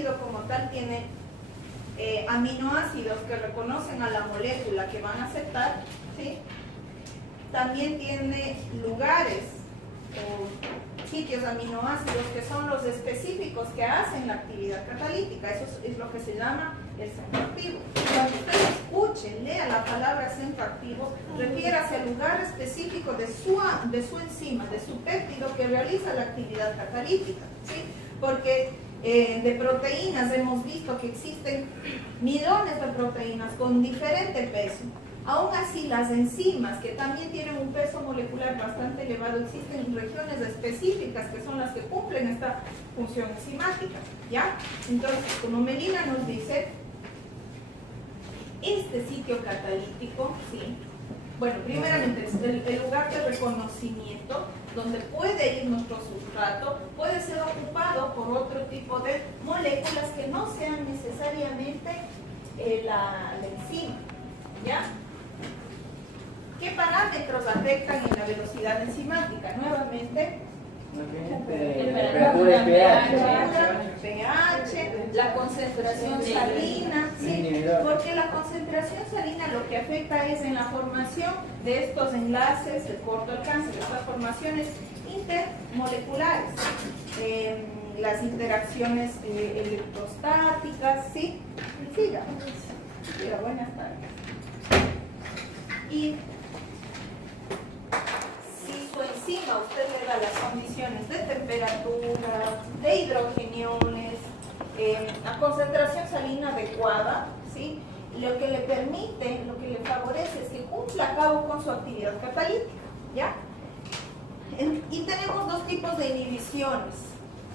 péptido como tal tiene aminoácidos que reconocen a la molécula que van a aceptar, ¿sí? También tiene lugares o sitios aminoácidos que son los específicos que hacen la actividad catalítica. Eso es lo que se llama el centro activo. Cuando usted escuche, lea la palabra centro activo, refiérase al lugar específico de su enzima, de su péptido que realiza la actividad catalítica, ¿sí? Porque de proteínas hemos visto que existen millones de proteínas con diferente peso. Aún así, las enzimas, que también tienen un peso molecular bastante elevado, existen regiones específicas que son las que cumplen esta función enzimática, ¿ya? Entonces, como Melina nos dice, este sitio catalítico, ¿sí? Bueno, primeramente, el lugar de reconocimiento, donde puede ir nuestro sustrato, puede ser ocupado por otro tipo de moléculas que no sean necesariamente la enzima, ¿ya? ¿Qué parámetros afectan en la velocidad enzimática? Nuevamente, temperatura, pH, la concentración salina, ¿sí? Porque la concentración salina lo que afecta es en la formación de estos enlaces de corto alcance, de estas formaciones intermoleculares, las interacciones electrostáticas, ¿sí? Siga, buenas tardes. Y si su enzima usted le da las condiciones de temperatura, de hidrogeniones, a concentración salina adecuada, ¿sí? Lo que le permite, lo que le favorece es que cumpla a cabo con su actividad catalítica, ¿ya? Y tenemos dos tipos de inhibiciones.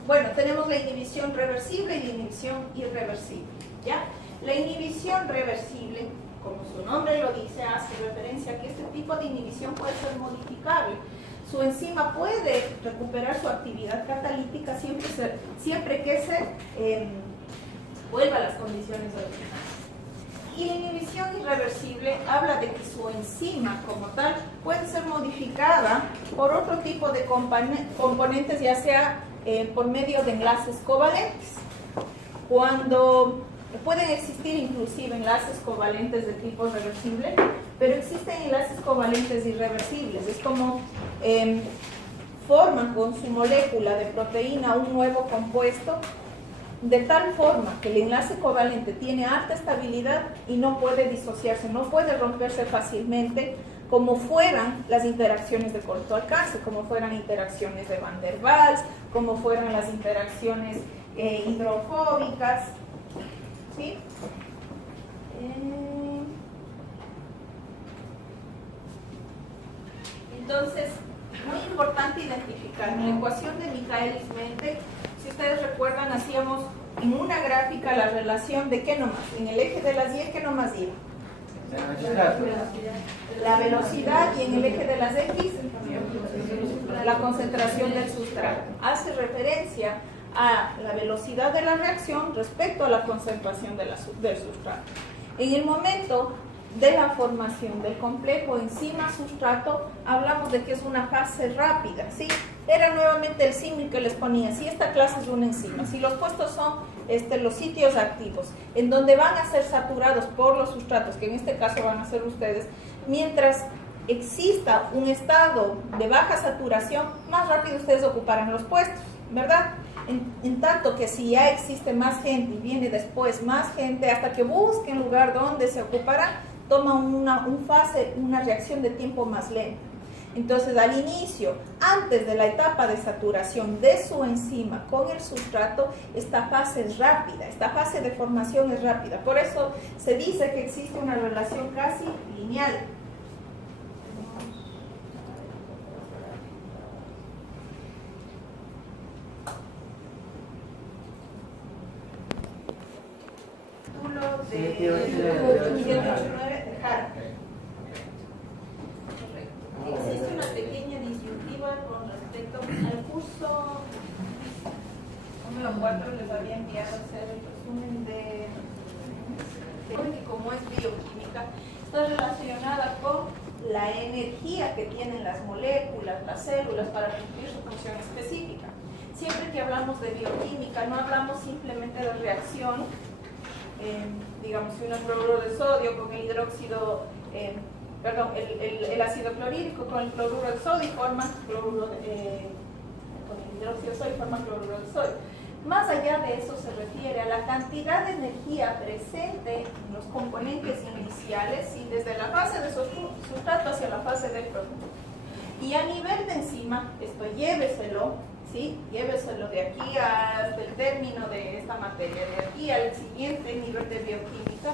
Bueno, tenemos la inhibición reversible y la inhibición irreversible, ¿ya? La inhibición reversible, como su nombre lo dice, hace referencia a que este tipo de inhibición puede ser modificable. Su enzima puede recuperar su actividad catalítica siempre que se vuelva a las condiciones originales. Y la inhibición irreversible habla de que su enzima como tal puede ser modificada por otro tipo de componentes, ya sea por medio de enlaces covalentes. Cuando pueden existir inclusive enlaces covalentes de tipo reversible, pero existen enlaces covalentes irreversibles. Es como forman con su molécula de proteína un nuevo compuesto, de tal forma que el enlace covalente tiene alta estabilidad y no puede disociarse, no puede romperse fácilmente, como fueran las interacciones de corto alcance, como fueran interacciones de Van der Waals, como fueran las interacciones hidrofóbicas, ¿sí? Entonces, muy importante identificar en la ecuación de Michaelis-Menten. Si ustedes recuerdan, hacíamos en una gráfica la relación de qué nomás, en el eje de las Y, ¿qué nomás iba? La velocidad, y en el eje de las X, la concentración del sustrato. Hace referencia a la velocidad de la reacción respecto a la concentración del sustrato. En el momento de la formación del complejo enzima-sustrato, hablamos de que es una fase rápida, ¿sí? Era nuevamente el símil que les ponía. Si esta clase es una enzima, si los puestos son los sitios activos, en donde van a ser saturados por los sustratos, que en este caso van a ser ustedes, mientras exista un estado de baja saturación, más rápido ustedes ocuparán los puestos, ¿verdad? En tanto que si ya existe más gente y viene después más gente, hasta que busquen lugar donde se ocupará, toma una reacción de tiempo más lenta. Entonces, al inicio, antes de la etapa de saturación de su enzima con el sustrato, esta fase es rápida, esta fase de formación es rápida. Por eso se dice que existe una relación casi lineal. De 789 de Hara. Existe una pequeña disyuntiva con respecto al curso número 4. Les había enviado a hacer el resumen de que como es bioquímica, está relacionada con la energía que tienen las moléculas, las células para cumplir su función específica. siempre que hablamos de bioquímica, no hablamos simplemente de reacción, digamos, un cloruro de sodio con el hidróxido, el ácido clorhídrico con el cloruro de sodio forma cloruro con el hidróxido de sodio forma cloruro de sodio. Más allá de eso se refiere a la cantidad de energía presente en los componentes iniciales, ¿sí? Desde la fase de sustrato hacia la fase del producto. Y a nivel de enzima, esto lléveselo, ¿sí? Lléveselo de aquí hasta el término de esta materia, de aquí al siguiente nivel de bioquímica,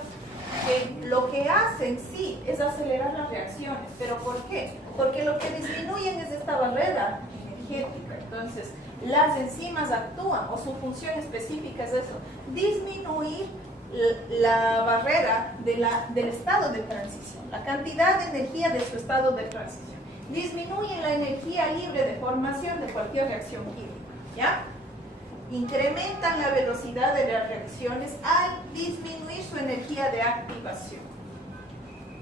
que lo que hacen sí es acelerar las reacciones. ¿Pero por qué? Porque lo que disminuyen es esta barrera energética. Entonces, las enzimas actúan, o su función específica es eso, disminuir la barrera del estado de transición, la cantidad de energía de su estado de transición. Disminuyen la energía libre de formación de cualquier reacción química, ¿ya? Incrementan la velocidad de las reacciones al disminuir su energía de activación,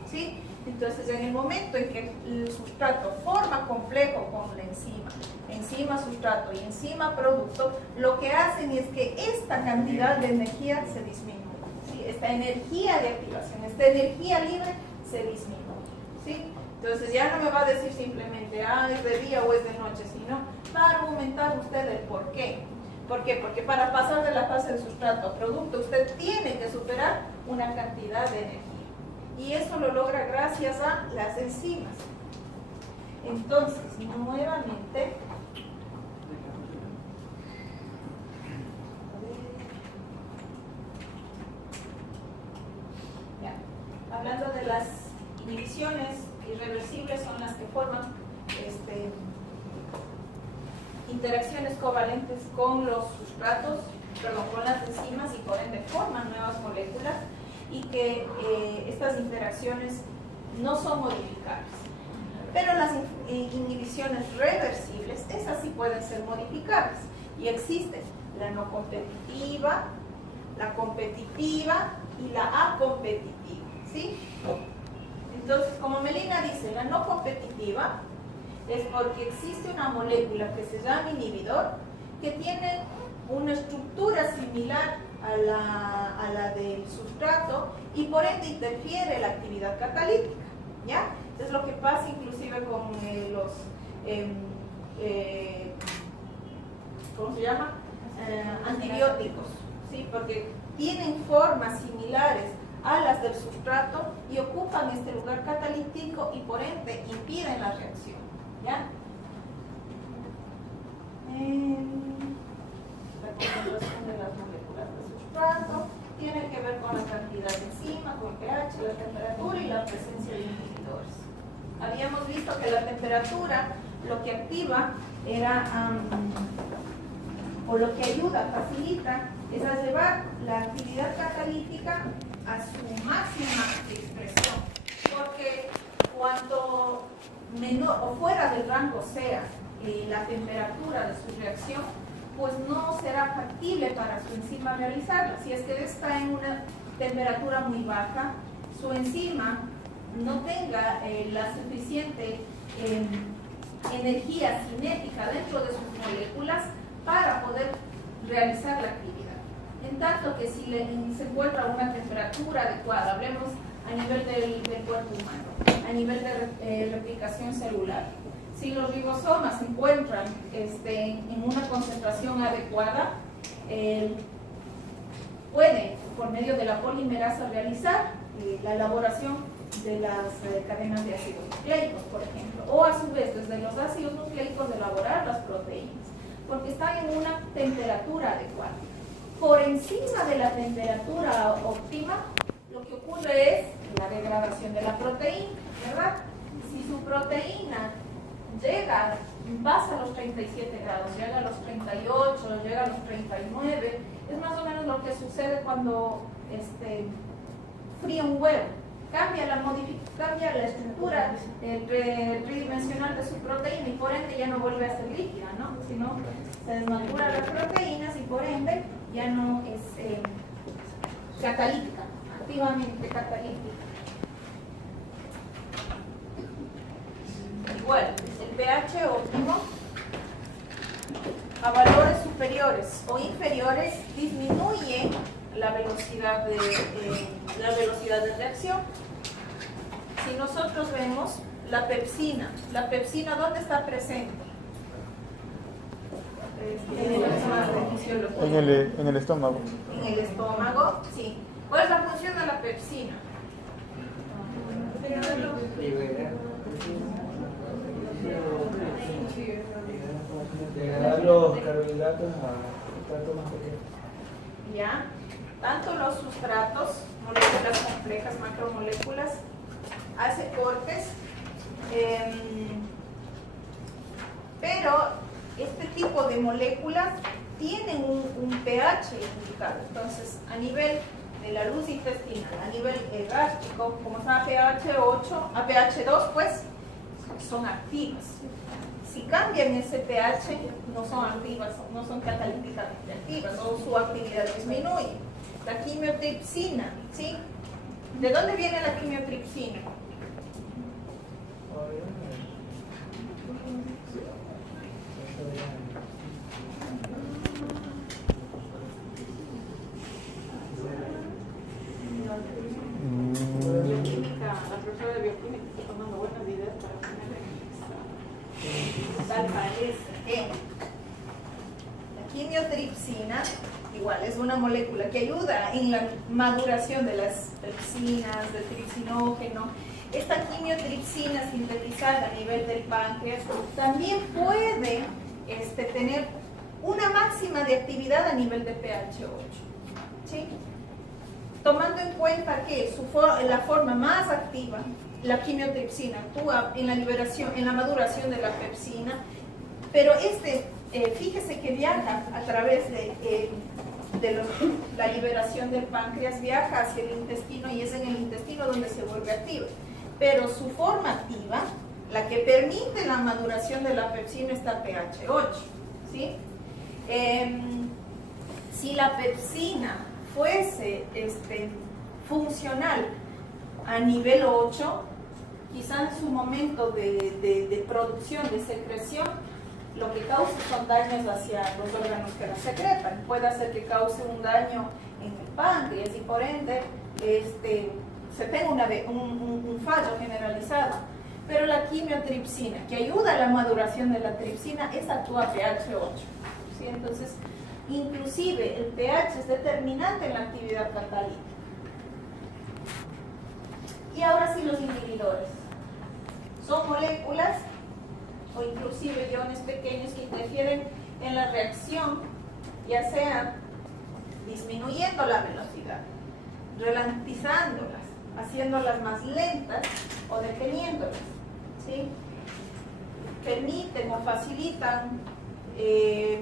¿sí? Entonces, en el momento en que el sustrato forma complejo con la enzima sustrato y enzima producto, lo que hacen es que esta cantidad de energía se disminuye, ¿sí? Esta energía de activación, esta energía libre se disminuye, ¿sí? Entonces ya no me va a decir simplemente, es de día o es de noche, sino va a argumentar usted el por qué. ¿Por qué? Porque para pasar de la fase de sustrato a producto, usted tiene que superar una cantidad de energía. Y eso lo logra gracias a las enzimas. Entonces, nuevamente, hablando de las inhibiciones irreversibles, son las que forman interacciones covalentes con los sustratos, con las enzimas, y por ende forman nuevas moléculas, y que estas interacciones no son modificables. Pero las inhibiciones reversibles, esas sí pueden ser modificables, y existen la no competitiva, la competitiva y la acompetitiva, ¿sí? Entonces, como Melina dice, la no competitiva es porque existe una molécula que se llama inhibidor, que tiene una estructura similar a la del sustrato, y por ende interfiere la actividad catalítica, ¿ya? Es lo que pasa inclusive con los ¿cómo se llama? Antibióticos, ¿sí? Porque tienen formas similares a las del sustrato y ocupan este lugar catalítico, y por ende impiden la reacción, ¿ya? La concentración de las moléculas de sustrato tiene que ver con la cantidad de enzima, con el pH, la temperatura y la presencia de inhibidores. Habíamos visto que la temperatura lo que activa era, o lo que ayuda, facilita, es a llevar la actividad catalítica a su máxima expresión, porque cuanto menor o fuera del rango sea la temperatura de su reacción, pues no será factible para su enzima realizarla. Si es que está en una temperatura muy baja, su enzima no tenga la suficiente energía cinética dentro de sus moléculas para poder realizar la actividad. En tanto que si se encuentra a una temperatura adecuada, hablemos a nivel del cuerpo humano, a nivel de replicación celular, si los ribosomas se encuentran en una concentración adecuada, puede, por medio de la polimerasa, realizar la elaboración de las cadenas de ácidos nucleicos, por ejemplo, o a su vez desde los ácidos nucleicos elaborar las proteínas, porque están en una temperatura adecuada. Por encima de la temperatura óptima, lo que ocurre es la degradación de la proteína, ¿verdad? Si su proteína pasa a los 37 grados, llega a los 38, llega a los 39, es más o menos lo que sucede cuando fría un huevo. Cambia la estructura tridimensional de su proteína, y por ende ya no vuelve a ser líquida, ¿no? Sino se desnatura las proteínas, y por ende ya no es catalítica, activamente catalítica. Igual, el pH óptimo a valores superiores o inferiores disminuye la velocidad de reacción. Si nosotros vemos la pepsina ¿dónde está presente? En el estómago. En el estómago, sí. ¿Cuál es la función de la pepsina? Llegar los carbohidratos a sustratos más pequeños. Ya, tanto los sustratos, moléculas complejas, macromoléculas, hace cortes, pero este tipo de moléculas tienen un pH indicado. Entonces, a nivel de la luz intestinal, a nivel gástrico, como está a pH 8, a pH 2, pues son activas. Si cambian ese pH, no son activas, no son catalíticamente activas, o su actividad disminuye. La quimiotripsina, ¿sí? ¿De dónde viene la quimiotripsina? La profesora de bioquímica está tomando buenas ideas para poner en examen. Tal parece que la quimiotripsina, igual, es una molécula que ayuda en la maduración de las pepsinas, del tripsinógeno. Esta quimiotripsina sintetizada a nivel del páncreas también puede tener una máxima de actividad a nivel de pH 8. ¿Sí? Tomando en cuenta que la forma más activa, la quimiotripsina, actúa en la liberación, en la maduración de la pepsina, pero fíjese que viaja a través de la liberación del páncreas, viaja hacia el intestino y es en el intestino donde se vuelve activa. Pero su forma activa, la que permite la maduración de la pepsina, está a pH 8. ¿Sí? Si la pepsina fuese funcional a nivel 8, quizá en su momento de producción, de secreción, lo que causa son daños hacia los órganos que la secretan. Puede hacer que cause un daño en el páncreas y por ende se tenga un fallo generalizado. Pero la quimiotripsina, que ayuda a la maduración de la tripsina, esa actúa a pH 8. ¿Sí? Entonces, inclusive el pH es determinante en la actividad catalítica. Y ahora sí, los inhibidores. Son moléculas o inclusive iones pequeños que interfieren en la reacción, ya sea disminuyendo la velocidad, ralentizándolas, haciéndolas más lentas o deteniéndolas. ¿Sí? Permiten o facilitan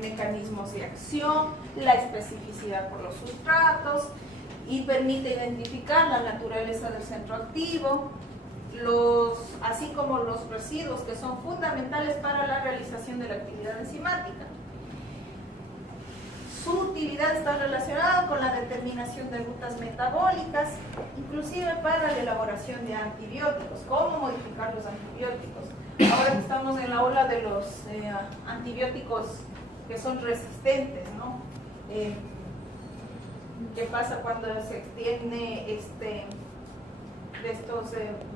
mecanismos de acción, la especificidad por los sustratos y permite identificar la naturaleza del centro activo, así como los residuos que son fundamentales para la realización de la actividad enzimática. Su utilidad está relacionada con la determinación de rutas metabólicas, inclusive para la elaboración de antibióticos, cómo modificar los antibióticos. Ahora que estamos en la ola de los antibióticos que son resistentes, ¿no? ¿Qué pasa cuando se extiende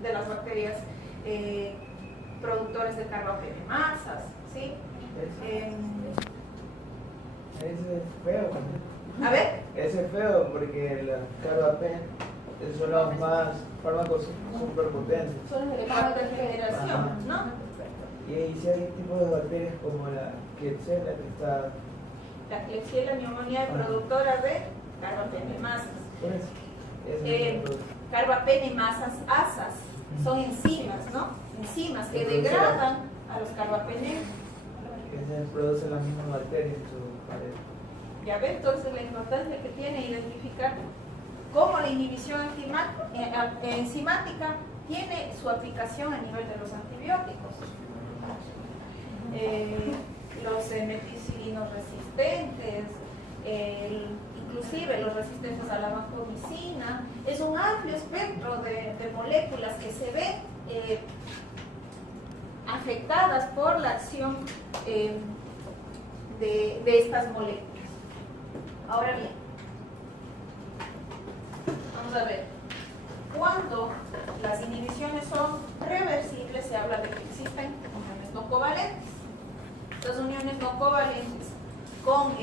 de las bacterias productores de carbapenemasas? ¿Sí? Ese es feo. A ver. Ese es feo porque los carbapen son los más fármacos superpotentes. Son de cuarta generación, ¿no? Y si hay tipos de bacterias como la Klebsiella que está... La Klebsiella pneumoniae productora de carbapenemasas. Carbapenemasas asas son enzimas, ¿no? Enzimas que degradan a los carbapenemas. Que se producen las mismas bacterias en su pared. Ya ves, entonces la importancia que tiene identificar cómo la inhibición enzimática tiene su aplicación a nivel de los antibióticos. Los meticilinos resistentes, inclusive los resistentes a la vancomicina, es un amplio espectro de moléculas que se ven afectadas por la acción de estas moléculas. Ahora bien, vamos a ver, cuando las inhibiciones son reversibles, se habla de que existen uniones no covalentes. Las uniones no covalentes con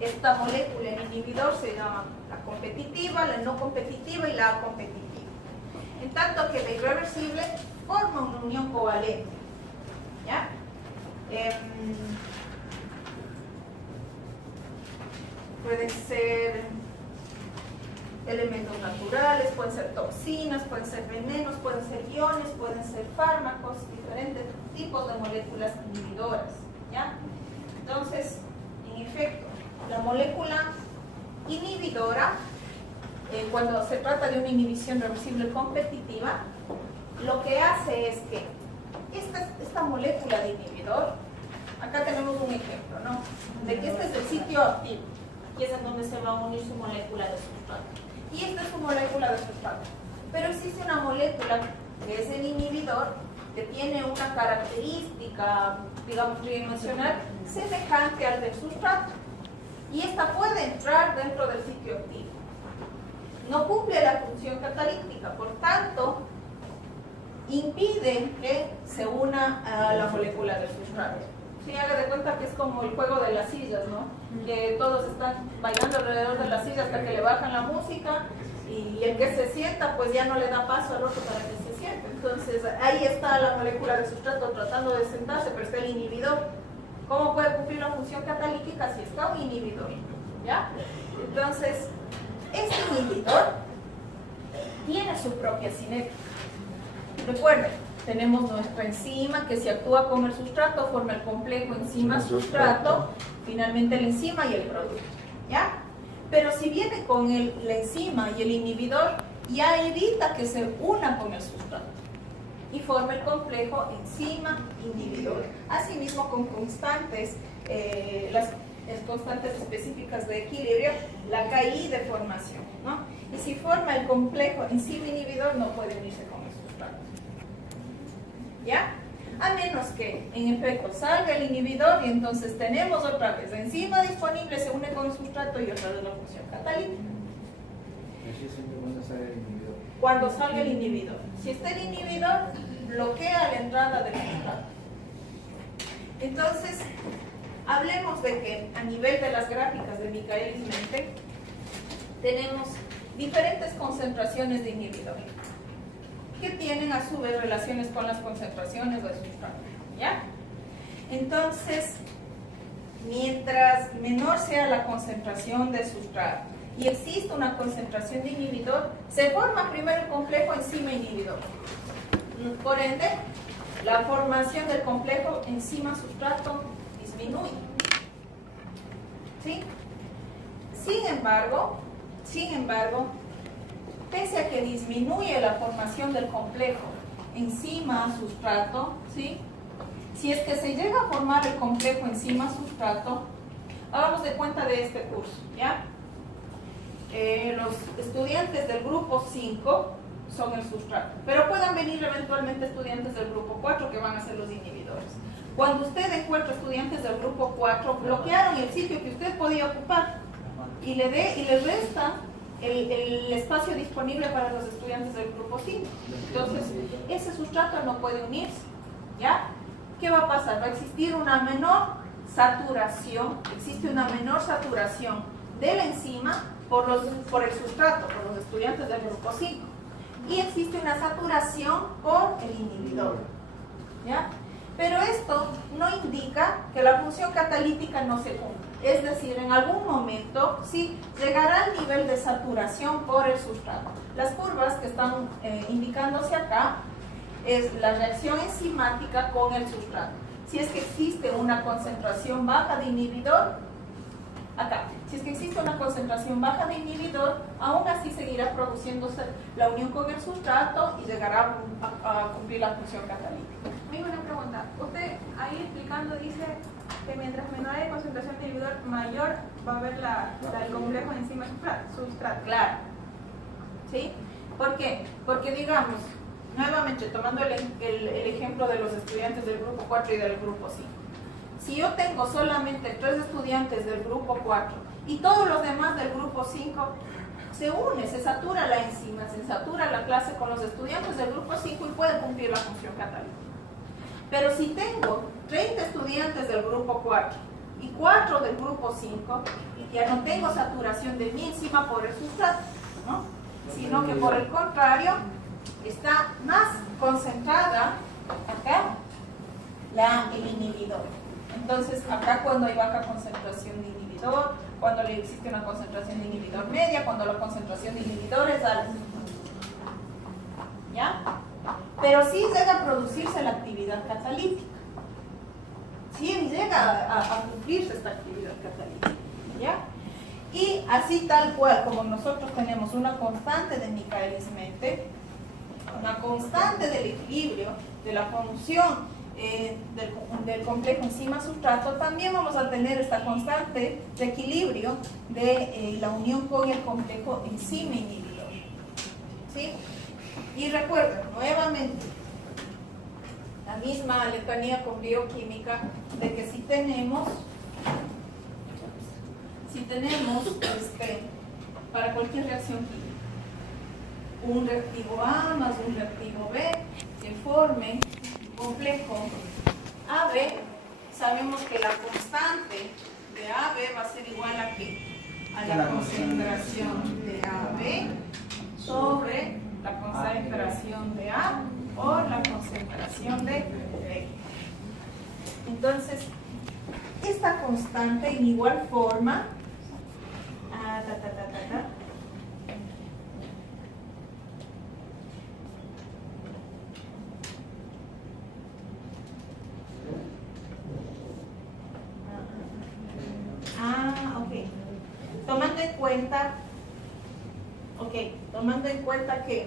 esta molécula, el inhibidor, se llama la competitiva, la no competitiva y la competitiva. En tanto que la irreversible forma una unión covalente. ¿Ya? Pueden ser elementos naturales, pueden ser toxinas, pueden ser venenos, pueden ser iones, pueden ser fármacos, diferentes tipos de moléculas inhibidoras. ¿Ya? Entonces, en efecto, la molécula inhibidora, cuando se trata de una inhibición reversible competitiva, lo que hace es que esta molécula de inhibidor, acá tenemos un ejemplo, ¿no? De que este es el sitio activo, y es en donde se va a unir su molécula de sustrato. Y esta es su molécula de sustrato. Pero existe una molécula que es el inhibidor, que tiene una característica, digamos, tridimensional semejante al del sustrato. Y esta puede entrar dentro del sitio activo. No cumple la función catalítica, por tanto, impide que se una a la molécula del sustrato. Sí, haga de cuenta que es como el juego de las sillas, ¿no? Que todos están bailando alrededor de las sillas hasta que le bajan la música y el que se sienta pues ya no le da paso al otro para que se siente. Entonces ahí está la molécula del sustrato tratando de sentarse, pero está el inhibidor. ¿Cómo puede cumplir la función catalítica si está un inhibidor? ¿Ya? Entonces, este inhibidor tiene su propia cinética. Recuerden, tenemos nuestra enzima que si actúa con el sustrato forma el complejo enzima-sustrato, finalmente el enzima y el producto. ¿Ya? Pero si viene con la enzima y el inhibidor, ya evita que se una con el sustrato y forma el complejo enzima-inhibidor. Asimismo, con constantes, las constantes específicas de equilibrio, la KI de formación, ¿no? Y si forma el complejo enzima-inhibidor, no puede unirse con el sustrato. ¿Ya? A menos que, en efecto, salga el inhibidor y entonces tenemos otra vez la enzima disponible, se une con el sustrato y otra vez la función catalítica. Cuando salga el inhibidor. Si está el inhibidor, bloquea la entrada del sustrato. Entonces, hablemos de que a nivel de las gráficas de Michaelis-Menten tenemos diferentes concentraciones de inhibidor que tienen a su vez relaciones con las concentraciones del sustrato. ¿Ya? Entonces, mientras menor sea la concentración de sustrato y existe una concentración de inhibidor, se forma primero el complejo enzima-inhibidor. Por ende, la formación del complejo enzima-sustrato disminuye. ¿Sí? Sin embargo, pese a que disminuye la formación del complejo enzima-sustrato, ¿sí? Si es que se llega a formar el complejo enzima-sustrato, hagamos de cuenta de este curso, ¿ya? Los estudiantes del grupo 5 son el sustrato, pero puedan venir eventualmente estudiantes del grupo 4 que van a ser los inhibidores. Cuando usted encuentra estudiantes del grupo 4, bloquearon el sitio que usted podía ocupar y le resta el espacio disponible para los estudiantes del grupo 5. Entonces, ese sustrato no puede unirse, ¿ya? ¿Qué va a pasar? Va a existir una menor saturación, existe una menor saturación de la enzima por el sustrato, por los estudiantes del grupo 5. Y existe una saturación por el inhibidor, ¿ya? Pero esto no indica que la función catalítica no se cumpla. Es decir, en algún momento sí llegará al nivel de saturación por el sustrato. Las curvas que están indicándose acá es la reacción enzimática con el sustrato. Si es que existe una concentración baja de inhibidor, acá, si es que existe una concentración baja de inhibidor, aún así seguirá produciéndose la unión con el sustrato y llegará a cumplir la función catalítica. Tengo una pregunta. Usted ahí explicando dice que mientras menor hay concentración de inhibidor, mayor va a haber el complejo enzima sustrato. Claro. ¿Sí? ¿Por qué? Porque digamos, nuevamente tomando el ejemplo de los estudiantes del grupo 4 y del grupo 5. Si yo tengo solamente 3 estudiantes del grupo 4 y todos los demás del grupo 5, se une, se satura la enzima, se satura la clase con los estudiantes del grupo 5 y puede cumplir la función catalítica. Pero si tengo 30 estudiantes del grupo 4 y 4 del grupo 5, ya no tengo saturación de mi enzima por el sustrato, ¿no? Sino que por el contrario está más concentrada acá el inhibidor. Entonces acá cuando hay baja concentración de inhibidor, cuando existe una concentración de inhibidor media, cuando la concentración de inhibidor es alta, ¿ya? Pero sí llega a producirse la actividad catalítica, sí llega a cumplirse esta actividad catalítica, ¿ya? Y así tal cual como nosotros tenemos una constante de Michaelis-Menten, una constante del equilibrio de la función del complejo enzima-sustrato, también vamos a tener esta constante de equilibrio de la unión con el complejo enzima-inhibidor, ¿sí? Y recuerden, nuevamente, la misma letanía con bioquímica de que si tenemos para cualquier reacción química, un reactivo A más un reactivo B que formen un complejo AB, sabemos que la constante de AB va a ser igual a ¿qué? A la concentración de AB sobre la concentración de A por la concentración de B. Entonces, esta constante en igual forma tomando en cuenta que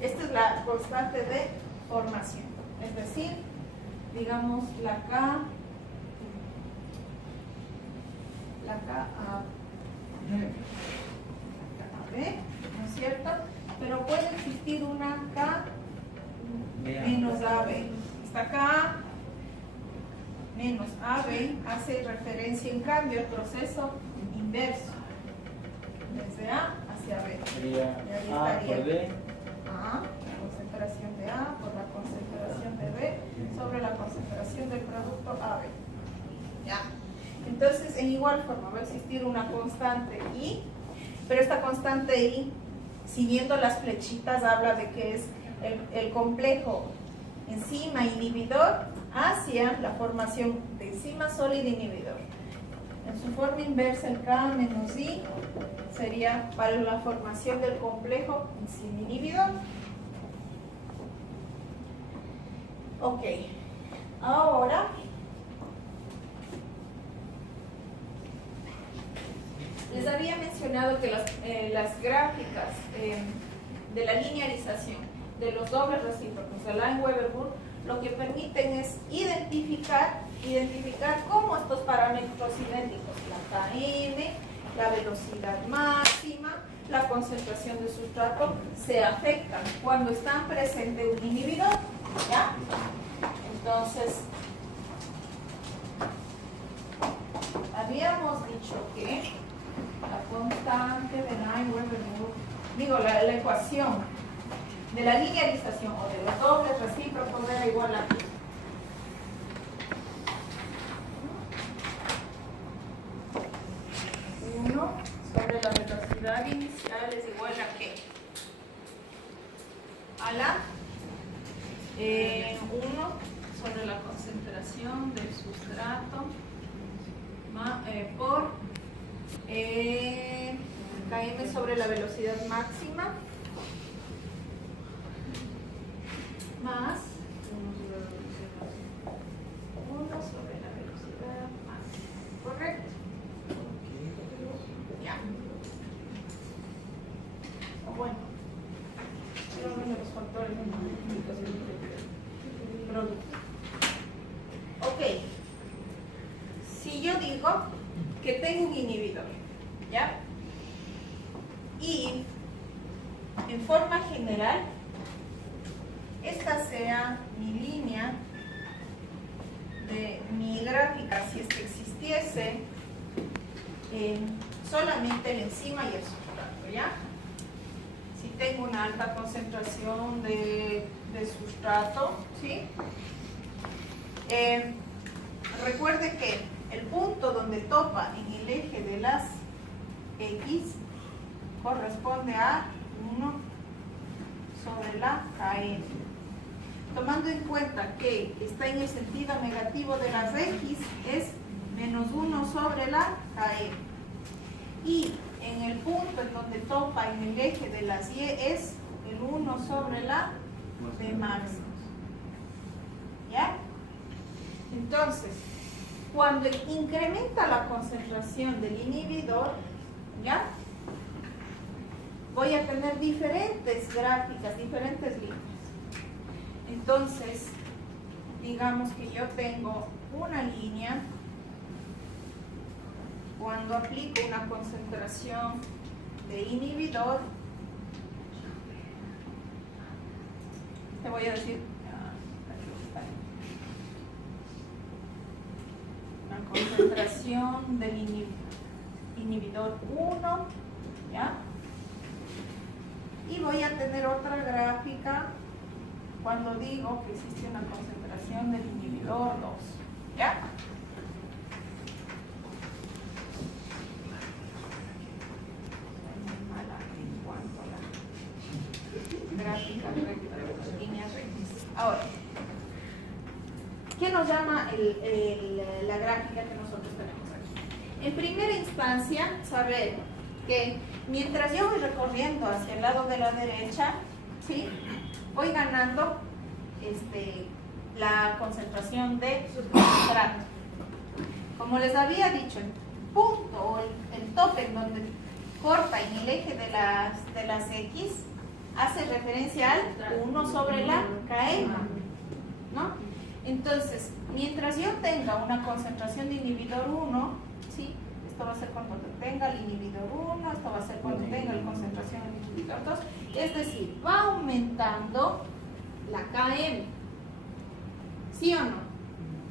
esta es la constante de formación, es decir, digamos la K B, ¿no es cierto? Pero puede existir una K menos AB. Esta K menos AB hace referencia en cambio al proceso inverso, desde A hacia B. Sería A por B. A, la concentración de A por la concentración de B sobre la concentración del producto AB. ¿Ya? Entonces, en igual forma va a existir una constante I, pero esta constante I, siguiendo las flechitas, habla de que es el complejo enzima inhibidor hacia la formación de enzima sólida inhibidor. En su forma inversa, el K menos I sería para la formación del complejo enzima inhibidor. Ok, ahora les había mencionado que las gráficas de la linearización de los dobles recíprocos de Laing-Weber-Burg lo que permiten es identificar cómo estos parámetros cinéticos, la Km, la velocidad máxima, la concentración de sustrato, se afectan cuando están presente un inhibidor, ¿ya? Entonces, habíamos dicho que la constante de Laing-Weber-Burg, digo, la ecuación de la linearización o de los dobles recíprocos era igual a ¿qué? Uno sobre la velocidad inicial es igual a ¿qué? A la 1 sobre la concentración del sustrato por km sobre la velocidad máxima más 1 sobre la velocidad máxima. ¿Correcto? Ya. Bueno, los factores de multiplicación de producto. Ok. Si yo digo que tengo un inhibidor, ¿ya? Y en forma general, esta sea mi línea de mi gráfica, si es que existiese, solamente el enzima y el sustrato, ¿ya? Si tengo una alta concentración de sustrato, ¿sí? Recuerde que el punto donde topa en el eje de las X corresponde a 1 sobre la KM. Tomando en cuenta que está en el sentido negativo de las X, es menos 1 sobre la KM. Y en el punto en donde topa en el eje de las Y es el 1 sobre la B máximos. ¿Ya? Entonces, cuando incrementa la concentración del inhibidor, ¿ya? Voy a tener diferentes gráficas, diferentes líneas. Entonces, digamos que yo tengo una línea cuando aplico una concentración de inhibidor. Te voy a decir una concentración del inhibidor 1, ¿ya? Y voy a tener otra gráfica cuando digo que existe una concentración del inhibidor 2, ¿ya? Gráfica recta, líneas rectas. Ahora, ¿qué nos llama la gráfica que nosotros tenemos aquí? En primera instancia, saber que mientras yo voy recorriendo hacia el lado de la derecha, ¿sí? Voy ganando la concentración de sustrato. Como les había dicho, el punto o el tope en donde corta en el eje de las X hace referencia al 1 sobre la KM, ¿no? Entonces, mientras yo tenga una concentración de inhibidor 1, ¿sí? Esto va a ser cuando tenga el inhibidor 1, esto va a ser cuando tenga la concentración del inhibidor 2, es decir, va aumentando la KM, ¿sí o no?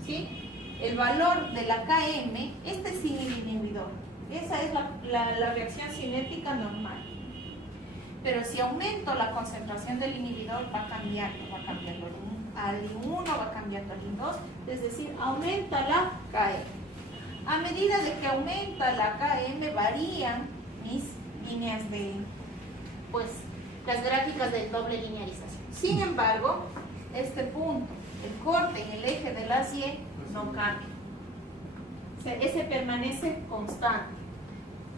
¿Sí? El valor de la KM, sin el inhibidor, esa es la reacción cinética normal. Pero si aumento la concentración del inhibidor, va cambiando al I1, va cambiando al I2, es decir, aumenta la KM. A medida de que aumenta la KM, varían mis líneas pues, las gráficas de doble linealización. Sin embargo, este punto, el corte en el eje de las Y, no cambia. O sea, ese permanece constante.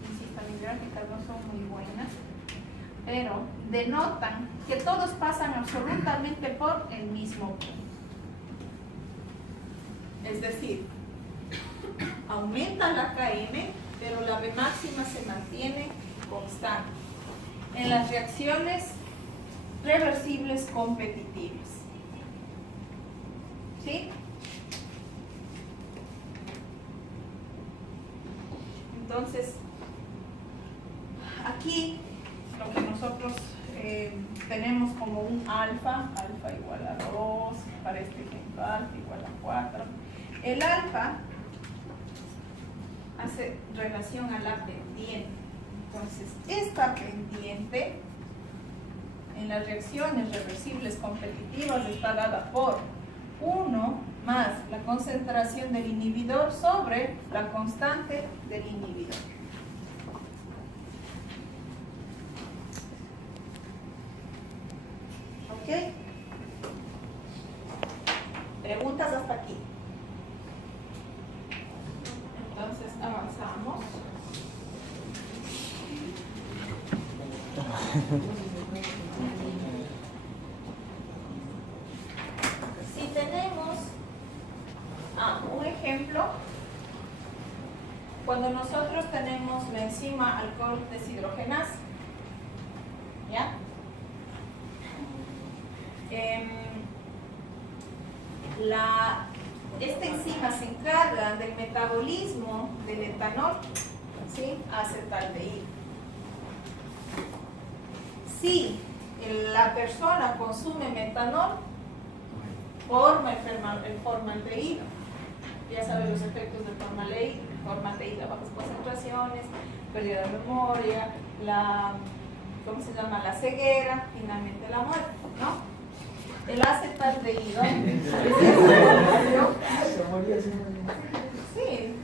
Insisto, mis gráficas no son muy buenas, pero denotan que todos pasan absolutamente por el mismo punto. Es decir, aumenta la KM, pero la B máxima se mantiene constante en las reacciones reversibles competitivas. ¿Sí? Entonces, aquí lo que nosotros tenemos como un alfa igual a 2, para este ejemplo alfa igual a 4. El alfa hace relación a la pendiente. Entonces, esta pendiente en las reacciones reversibles competitivas está dada por 1 más la concentración del inhibidor sobre la constante del inhibidor. ¿Ok? ¿Preguntas hasta aquí? Entonces avanzamos. Si tenemos un ejemplo, cuando nosotros tenemos la enzima alcohol deshidrogenasa, ¿ya? Esta enzima se encarga del metabolismo del etanol, ¿sí? A acetaldehído. Si la persona consume metanol, forma el formaldehído. ya saben los efectos del formaldehído a bajas concentraciones, pérdida de memoria, ¿cómo se llama? La ceguera, finalmente la muerte, ¿no? El acetaldehído. Sí.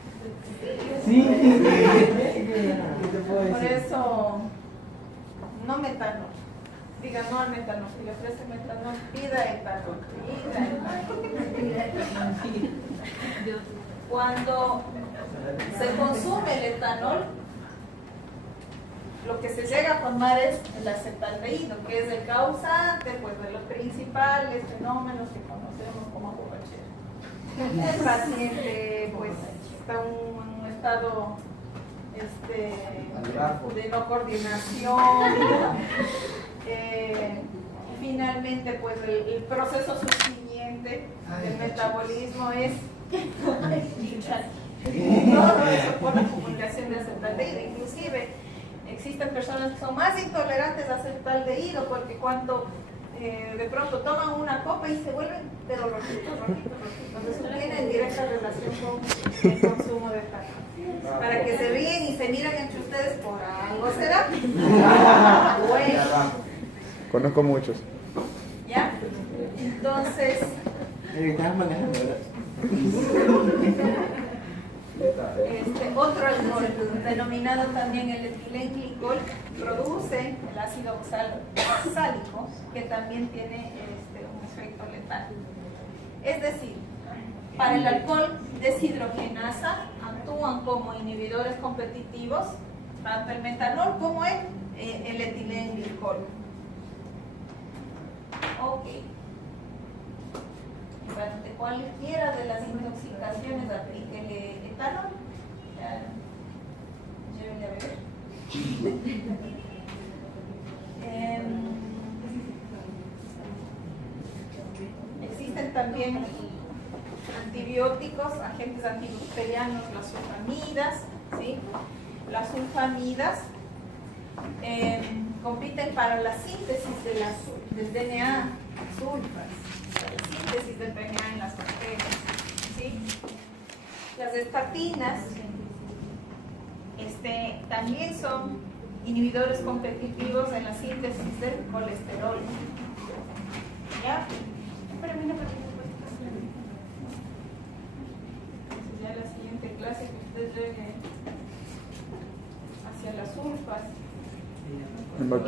Sí. Por eso, no metanol. Diga no al metanol. Si le ofrece metanol, pida etanol. Pida etanol. Cuando se consume el etanol, lo que se llega a formar es el acetaldehído, que es el causante pues, de los principales fenómenos que conocemos como borrachera. El paciente pues, está en un estado de no coordinación. Finalmente, pues el proceso subsiguiente del metabolismo es todo eso por la acumulación de acetaldehído. Inclusive existen personas que son más intolerantes a acetaldehído porque cuando de pronto toman una copa y se vuelven pero rojitos. Entonces eso tiene en directa relación con el consumo de etanol. Para que se ríen y se miran entre ustedes, por algo será. Bueno. Conozco muchos. ¿Ya? Entonces, Estás manejando, ¿verdad? otro alcohol, denominado también el etilenglicol, produce el ácido oxálico, que también tiene un efecto letal. Es decir, para el alcohol deshidrogenasa actúan como inhibidores competitivos, tanto el metanol como el etilenglicol. Ok. Durante cualquiera de las intoxicaciones aplíquele etanol. Ya, llévenle a beber. Existen también antibióticos, agentes antibacterianos, las sulfamidas, ¿sí? Las sulfamidas compiten para la síntesis del DNA sulfas, la síntesis del DNA en las bacterias, ¿sí? Las estatinas también son inhibidores competitivos en la síntesis del colesterol. ¿Ya? Entonces ya la siguiente clase que usted llegue hacia las sulfas.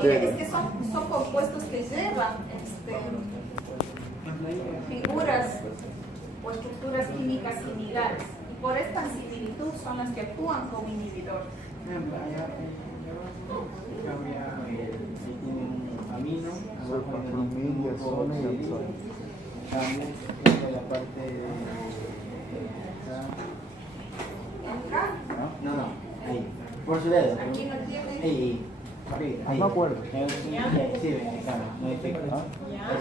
Es que son compuestos que llevan figuras o estructuras químicas similares y por esta similitud son las que actúan como inhibidores. Amino, Familia, zona y oxono. la parte de Acá, no, ahí, por su dedo. aquí no tiene. Ahí, arriba, ahí. No me acuerdo. Sí, ven acá, modifica, ¿no? Ahí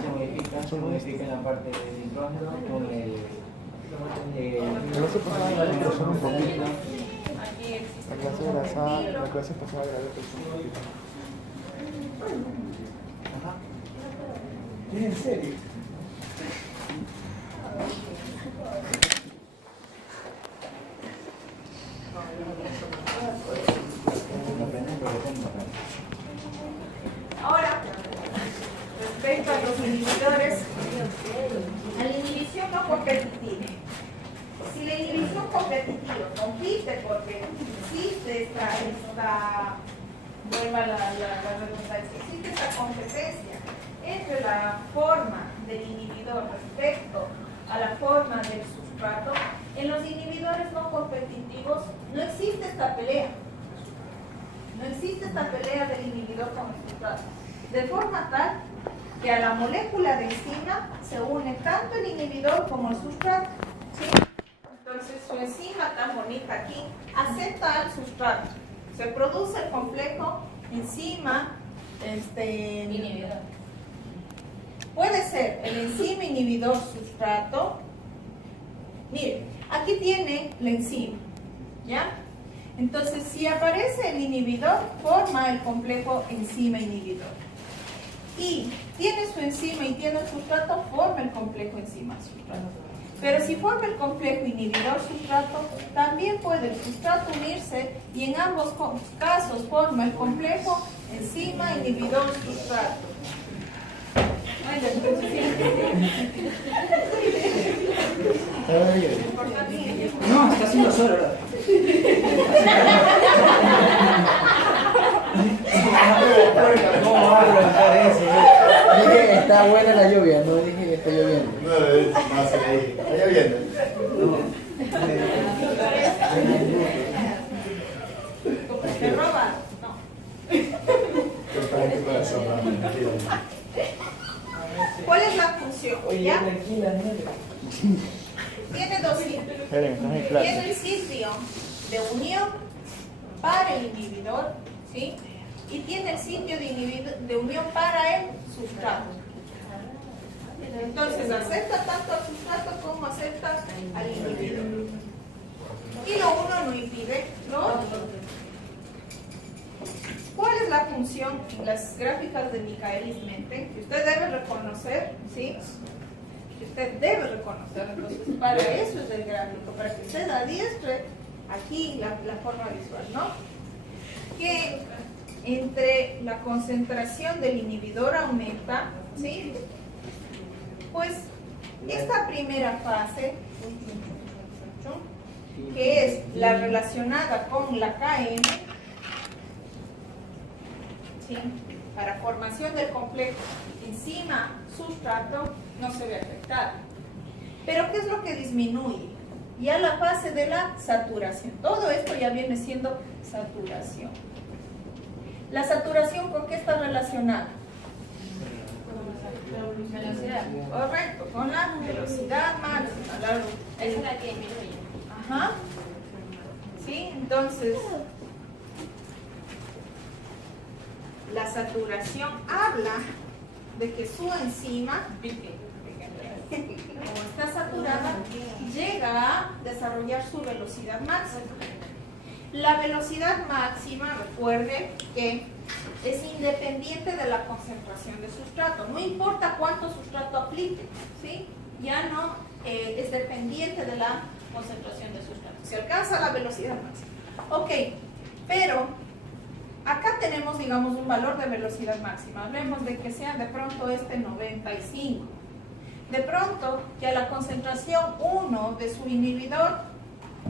se modifica en la parte de nitrógeno con el No se pasaba de la introducción un poquito. Aquí existe La clase de la sal, la clase pasada de la un poquito. ¿Es en serio? Ahora, respecto a los inhibidores, a la inhibición no competitiva. Si la inhibición competitiva compite porque existe esta vuelva la redundancia, existe esta competencia entre la forma del inhibidor respecto a la forma del sustrato, en los inhibidores no competitivos no existe esta pelea. No existe esta pelea del inhibidor con el sustrato. De forma tal que a la molécula de enzima se une tanto el inhibidor como el sustrato. ¿Sí? Entonces su enzima tan bonita aquí acepta al sustrato. Se produce el complejo enzima inhibidor. Puede ser el enzima inhibidor sustrato. Miren, aquí tiene la enzima, ¿ya? Entonces, si aparece el inhibidor, forma el complejo enzima inhibidor. Y tiene su enzima y tiene el sustrato, forma el complejo enzima sustrato. Pero si forma el complejo inhibidor-sustrato, también puede el sustrato unirse y en ambos casos forma el complejo enzima inhibidor-sustrato. No, está haciendo sol ahora. ¿Cómo va a preguntar eso? Dije, está buena la lluvia, no dije que está lloviendo. No, más ahí. Está lloviendo. ¿Te roba? No. ¿Cuál es la función? Oye, ¿Ya? tranquila, negra. Tiene dos sitios. Esperen, estamos en clase. Tiene el sitio de unión para el inhibidor, ¿sí? Y tiene el sitio de unión para el sustrato. Entonces acepta tanto al sustrato como acepta al inhibidor. Y lo uno no impide lo otro. ¿Cuál es la función en las gráficas de Michaelis-Menten? Que usted debe reconocer, ¿sí? Que usted debe reconocer. Entonces, para eso es el gráfico, para que usted adiestre aquí la forma visual, ¿no? Que entre la concentración del inhibidor aumenta, ¿sí? Pues esta primera fase, que es la relacionada con la KM, ¿sí? Para formación del complejo enzima sustrato no se ve afectada. Pero ¿qué es lo que disminuye? Ya la fase de la saturación. Todo esto ya viene siendo saturación. ¿La saturación con qué está relacionada? Velocidad. Correcto, con la velocidad máxima. Esa es la que disminuye. Ajá. ¿Sí? Entonces, la saturación habla de que su enzima, como está saturada, llega a desarrollar su velocidad máxima. La velocidad máxima, recuerde que es independiente de la concentración de sustrato. No importa cuánto sustrato aplique, ¿sí? Ya no es dependiente de la concentración de sustrato. Se alcanza la velocidad máxima. Ok, pero acá tenemos, digamos, un valor de velocidad máxima. Hablemos de que sea de pronto 95. De pronto, que a la concentración 1 de su inhibidor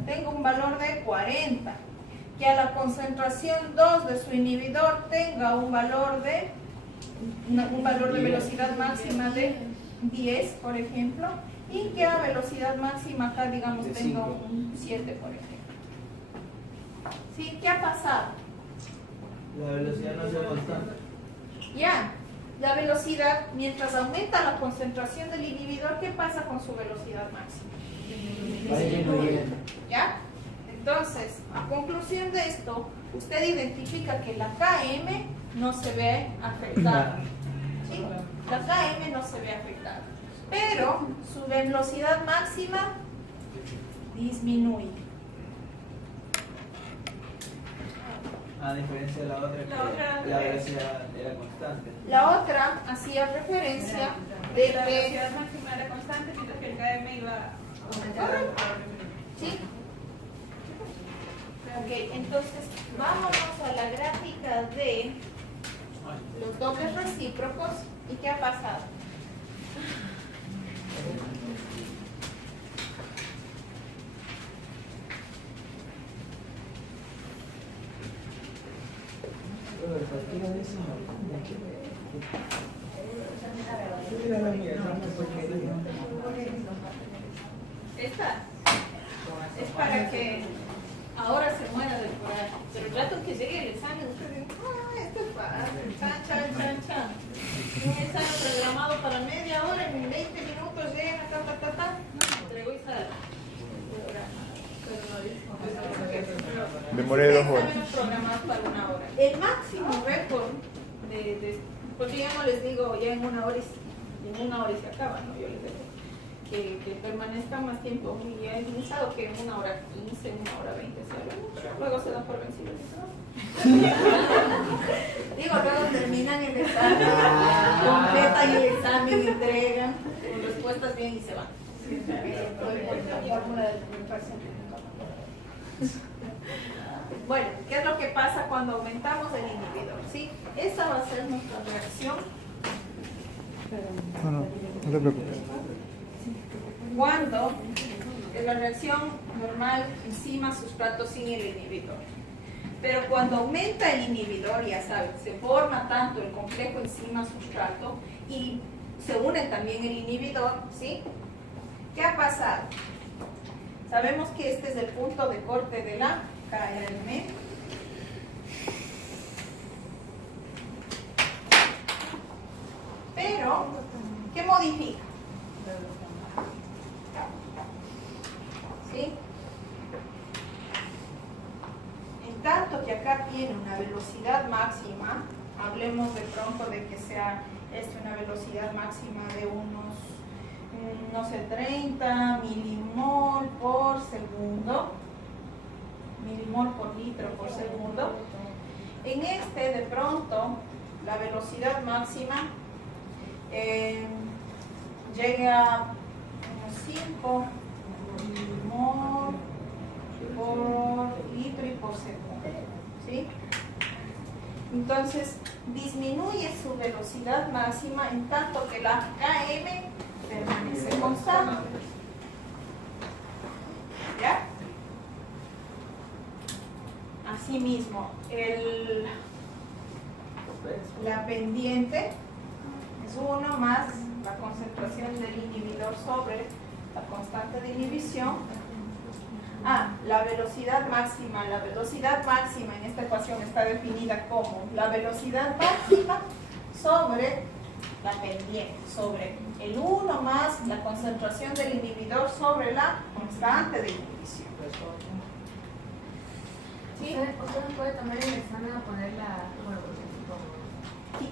tenga un valor de 40. Que a la concentración 2 de su inhibidor tenga un valor de velocidad máxima de 10, por ejemplo, y que a velocidad máxima acá, digamos, tenga un 7, por ejemplo. ¿Sí? ¿Qué ha pasado? La velocidad no sea constante. Ya, la velocidad, mientras aumenta la concentración del inhibidor, ¿qué pasa con su velocidad máxima? Disminuye. ¿Ya? Entonces, a conclusión de esto, usted identifica que la KM no se ve afectada. ¿Sí? La KM no se ve afectada. Pero su velocidad máxima disminuye. A diferencia de la otra, que La otra la velocidad era constante. La otra hacía referencia de La que... velocidad máxima era constante, mientras que el KM iba aumentando. ¿Sí? Ok, entonces vámonos a la gráfica de los dobles recíprocos. ¿Y qué ha pasado? Cualquiera de esos yo era la mía, no me fue querida. Esta es para que ahora se muera del coraje. Pero el rato que llegue el examen, ustedes dicen, esto es fácil, chan. Un examen programado para media hora, en 20 minutos llega, no, entregó y sale. Demoré 2 horas. Exámenes programados para 1 hora. El máximo récord porque ya no les digo ya en 1 hora y se acaba, ¿no? Yo les digo que permanezca más tiempo y ya he pensado que en 1 hora 15, 1 hora 20 se habla mucho, luego se dan por vencidos. Digo, luego terminan el examen, completan el examen, entregan con respuestas bien y se van. Bueno, ¿qué es lo que pasa cuando aumentamos el inhibidor? ¿Sí? Esa va a ser nuestra reacción No te preocupes. cuando es la reacción normal enzima sustrato sin el inhibidor. Pero cuando aumenta el inhibidor, ya saben, se forma tanto el complejo enzima sustrato y se une también el inhibidor, ¿sí? ¿Qué ha pasado? Sabemos que este es el punto de corte de la KM. Pero, ¿qué modifica? ¿Sí? En tanto que acá tiene una velocidad máxima, hablemos de pronto de que sea una velocidad máxima de unos, no sé, 30 milimol por segundo, milimol por litro por segundo. En este, de pronto, la velocidad máxima llega a unos 5 milimol por litro y por segundo, ¿sí? Entonces disminuye su velocidad máxima en tanto que la KM permanece constante. ¿Ya? Asimismo, la pendiente es 1 más la concentración del inhibidor sobre la constante de inhibición. La velocidad máxima. La velocidad máxima en esta ecuación está definida como la velocidad máxima sobre la pendiente, sobre el 1 más la concentración del inhibidor sobre la constante de inhibición. ¿Sí? ¿Usted no puede tomar el examen a poner la... Bueno, Sí.